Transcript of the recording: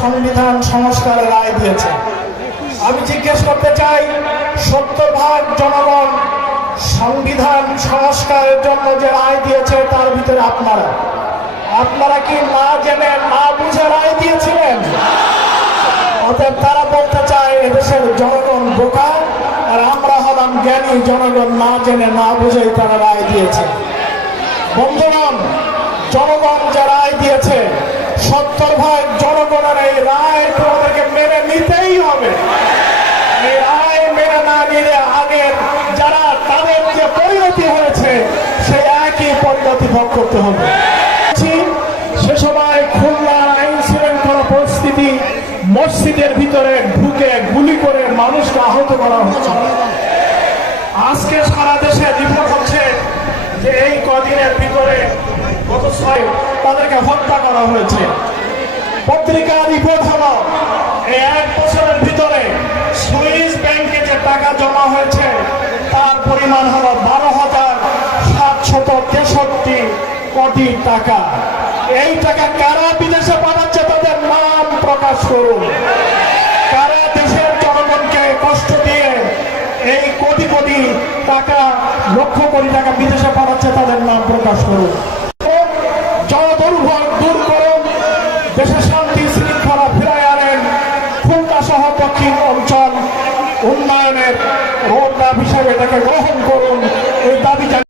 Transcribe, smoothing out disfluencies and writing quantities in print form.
সংবিধান সংস্কারের রায় দিয়েছে। আমি জিজ্ঞেস করতে চাই, 70% জনগণ সংবিধান সংস্কারের জন্য যে রায় দিয়েছে তার ভিতরে আপনারা কি না জেনে না বুঝে রায় দিয়েছিলেন? অতএব তারা বলতে চায় এদেশের জনগণ বোকা, আর আমরা হলাম জ্ঞানী জনগণ, না জেনে না বুঝেই তারা রায় দিয়েছে। বন্ধুগণ, জনগণ যে রায় দিয়েছে, 70% জনগণের এই রায় তোমাদেরকে মেনে নিতেই হবে। এই রায় মেনে না নিলে আগের যারা তাদের যে পরিণতি হয়েছে সেই একই পরিণতি ভোগ করতে হবে। সে সময় খুলনার আইন শৃঙ্খলা পরিস্থিতি, মসজিদের ভিতরে ঢুকে গুলি করে মানুষকে আহত করা হচ্ছে। আজকে সারা দেশে রিপোর্ট হচ্ছে যে এই কদিনের ভিতরে গত 6 তাদেরকে হত্যা করা হয়েছে। পত্রিকার রিপোর্ট হলো এই 1 বছরের ভিতরে সুইস ব্যাংকে যে টাকা জমা হয়েছে তার পরিমাণ হলো 12,763 কোটি টাকা। এই টাকা কারা বিদেশে পাঠাচ্ছে তাদের নাম প্রকাশ করুন। কারা দেশের জনগণকে কষ্ট দিয়ে এই কোটি কোটি টাকা, লক্ষ কোটি টাকা বিদেশে পাঠাচ্ছে তাদের নাম প্রকাশ করুন। জনদুর্ভোগ দূর করুন, দেশের শান্তি শৃঙ্খলা ফিরায় আনেন। খুলনা সহ দক্ষিণ অঞ্চল উন্নয়নের রোডম্যাপ হিসাবে এটাকে গ্রহণ করুন।